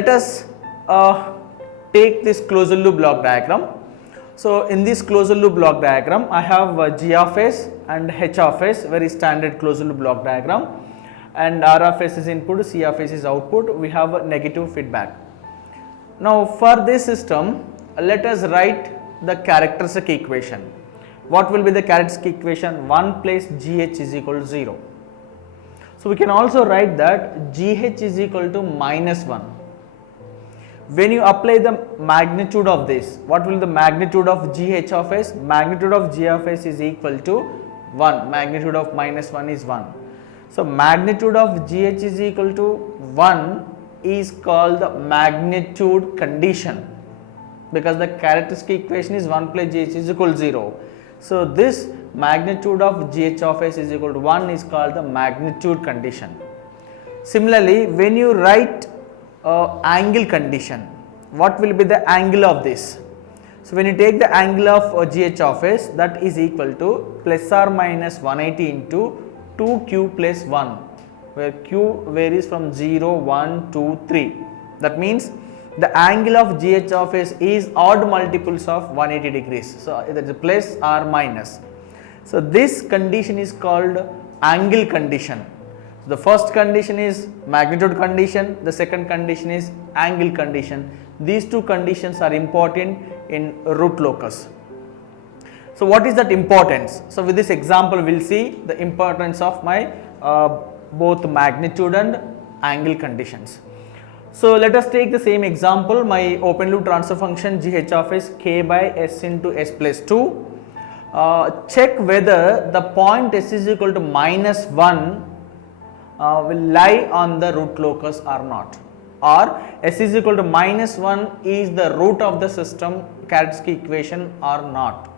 let us take this closed loop block diagram. So in this closed loop block diagram, I have G of s and H of s, very standard closed loop block diagram, and R of s is input, C of s is output. We have a negative feedback. Now for this system, let us write the characteristic equation. What will be the characteristic equation? 1 plus GH is equal to 0. So we can also write that GH is equal to minus 1. When you apply the magnitude of this, what will the magnitude of GH of s? Magnitude of G of s is equal to 1. Magnitude of minus 1 is 1. So magnitude of GH is equal to 1 is called the magnitude condition, because the characteristic equation is 1 plus GH is equal to 0. So this magnitude of GH of s is equal to 1 is called the magnitude condition. Similarly, when you write angle condition, what will be the angle of this? So when you take the angle of GH of s, that is equal to plus or minus 180 into 2q plus 1, where q varies from 0, 1, 2, 3. That means the angle of GH of s is odd multiples of 180 degrees. So that is plus or minus. So this condition is called angle condition. The first condition is magnitude condition, the second condition is angle condition. These two conditions are important in root locus. So what is that importance? So with this example we will see the importance of my both magnitude and angle conditions. So let us take the same example, my open loop transfer function GH of s k by s into s plus 2. Check whether the point s is equal to minus 1 will lie on the root locus or not, or s is equal to minus 1 is the root of the system characteristic equation or not.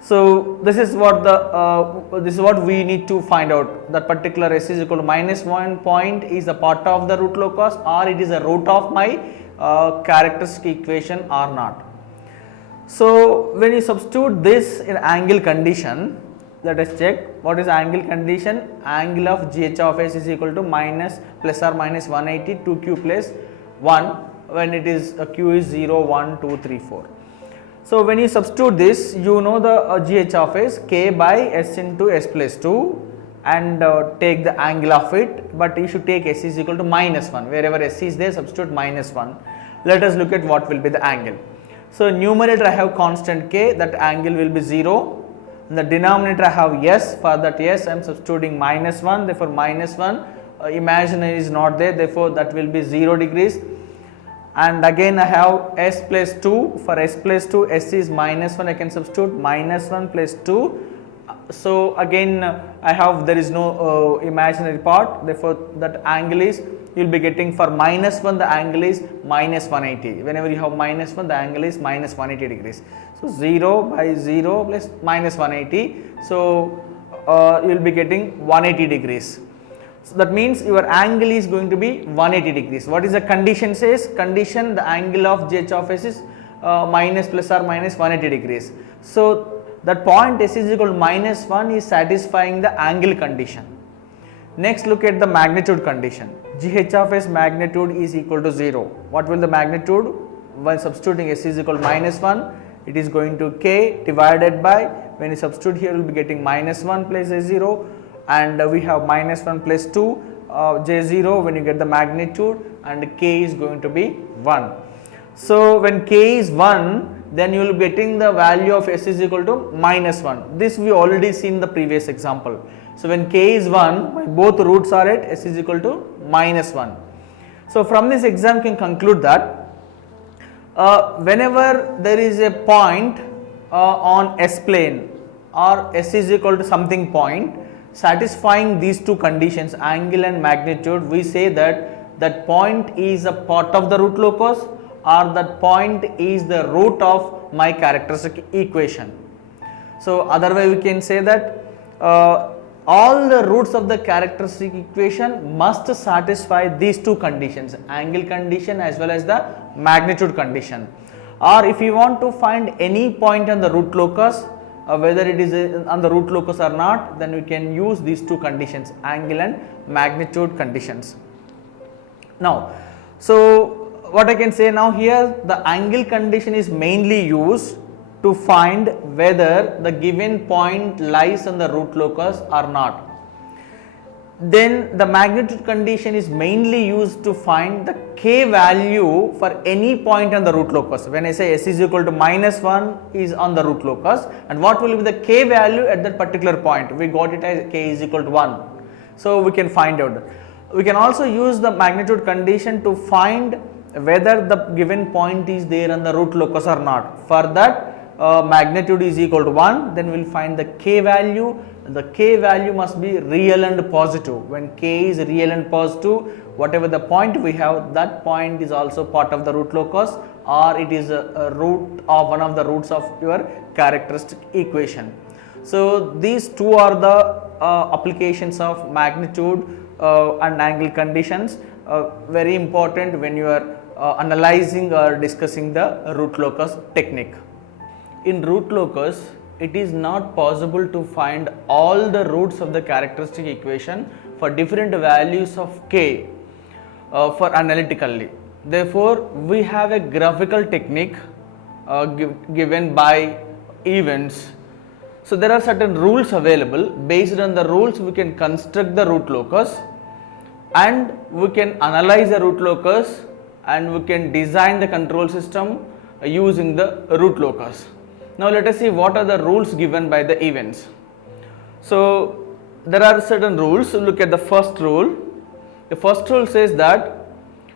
So this is what we need to find out, that particular s is equal to minus 1 point is a part of the root locus, or it is a root of my characteristic equation or not. So when you substitute this in angle condition, let us check what is angle condition. Angle of GH of s is equal to minus plus or minus 180 2q plus 1 when it is q is 0, 1, 2, 3, 4. So when you substitute this, you know the GH of s k by s into s plus 2 and take the angle of it, but you should take s is equal to minus 1. Wherever s is there, substitute minus 1. Let us look at what will be the angle. So numerator I have constant k, that angle will be 0. In the denominator I have s, for that s I am substituting minus 1, therefore minus 1, imaginary is not there, therefore that will be 0 degrees. And again I have s plus 2, for s plus 2 s is minus 1, I can substitute minus 1 plus 2. So again I have, there is no imaginary part, therefore that angle is, you will be getting for minus 1 the angle is minus 180. Whenever you have minus 1, the angle is minus 180 degrees. So 0 by 0 plus minus 180, so you will be getting 180 degrees. So that means your angle is going to be 180 degrees. What is the condition says? Condition, the angle of GH of s is minus plus or minus 180 degrees. So that point s is equal to minus 1 is satisfying the angle condition. Next look at the magnitude condition. GH of s magnitude is equal to 0. What will the magnitude? When substituting s is equal to minus 1, it is going to k divided by, when you substitute here you will be getting minus 1 plus a0, and we have minus 1 plus 2 j0 when you get the magnitude, and k is going to be 1. So when k is 1, then you will be getting the value of s is equal to minus 1. This we already seen in the previous example. So when k is 1, both roots are at s is equal to minus 1. So from this exam you can conclude that whenever there is a point on s plane or s is equal to something point satisfying these two conditions, angle and magnitude, we say that that point is a part of the root locus, or that point is the root of my characteristic equation. So other way we can say that all the roots of the characteristic equation must satisfy these two conditions, angle condition as well as the magnitude condition. Or if you want to find any point on the root locus, whether it is on the root locus or not, then we can use these two conditions, angle and magnitude conditions. Now, so what I can say now here, the angle condition is mainly used to find whether the given point lies on the root locus or not. Then the magnitude condition is mainly used to find the k value for any point on the root locus. When I say s is equal to -1 is on the root locus, and what will be the k value at that particular point? We got it as k is equal to 1. So we can find out. We can also use the magnitude condition to find whether the given point is there on the root locus or not. For that, magnitude is equal to 1, then we will find the k value. The k value must be real and positive. When k is real and positive, whatever the point we have, that point is also part of the root locus, or it is a root of one of the roots of your characteristic equation. So these two are the applications of magnitude and angle conditions, very important when you are analyzing or discussing the root locus technique. In root locus, it is not possible to find all the roots of the characteristic equation for different values of k for analytically. Therefore, we have a graphical technique given by events. So there are certain rules available. Based on the rules, we can construct the root locus, and we can analyze the root locus, and we can design the control system using the root locus. Now let us see what are the rules given by the events. So there are certain rules. Look at the first rule. The first rule says that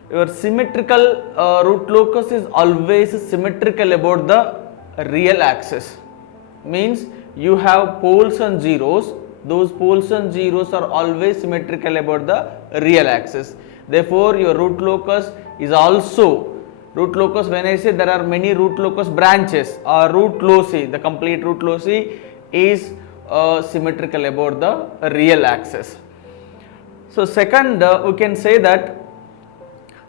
your symmetrical root locus is always symmetrical about the real axis. Means you have poles and zeros. Those poles and zeros are always symmetrical about the real axis. Therefore, your root locus is also root locus. When I say there are many root locus branches or root loci, the complete root loci is symmetrical about the real axis. So second, we can say that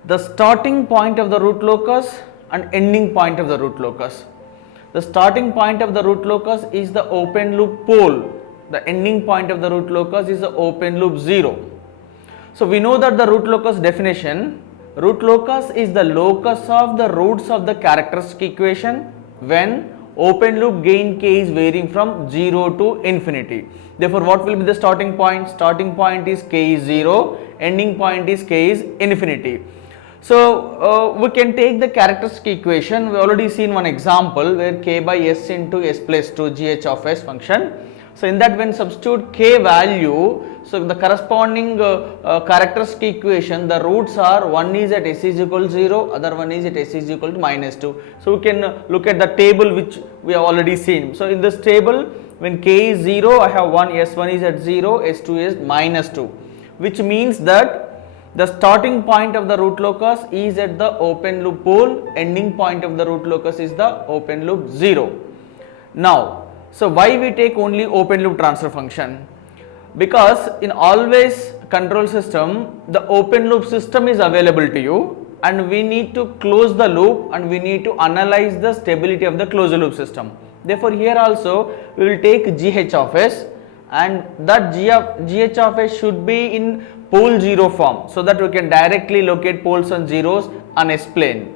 the starting point of the root locus and ending point of the root locus. The starting point of the root locus is the open loop pole. The ending point of the root locus is the open loop 0. So we know that the root locus definition, root locus is the locus of the roots of the characteristic equation when open loop gain k is varying from 0 to infinity. Therefore, what will be the starting point? Starting point is k is 0, ending point is k is infinity. So we can take the characteristic equation. We already seen one example where k by s into s plus 2 gh of s function. So in that, when substitute k value, so the corresponding characteristic equation, the roots are, one is at s is equal to 0, other one is at s is equal to -2. So we can look at the table which we have already seen. So in this table, when k is 0, I have one, s1 is at 0, s2 is -2, which means that the starting point of the root locus is at the open loop pole, ending point of the root locus is the open loop 0. Now, so why we take only open loop transfer function? Because in always control system, the open loop system is available to you, and we need to close the loop and we need to analyze the stability of the closed loop system. Therefore, here also we will take gh of s, and that gh of s should be in pole 0 form, so that we can directly locate poles and zeros on S plane.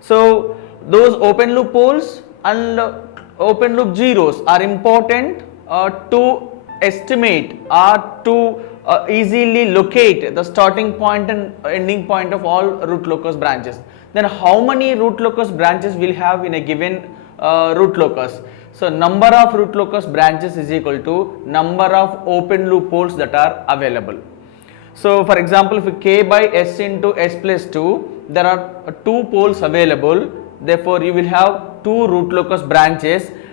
So those open loop poles and open loop zeros are important to estimate or to easily locate the starting point and ending point of all root locus branches. Then how many root locus branches will have in a given root locus? So number of root locus branches is equal to number of open loop poles that are available. So for example, if k by s into s plus 2, there are 2 poles available. Therefore you will have 2 root locus branches,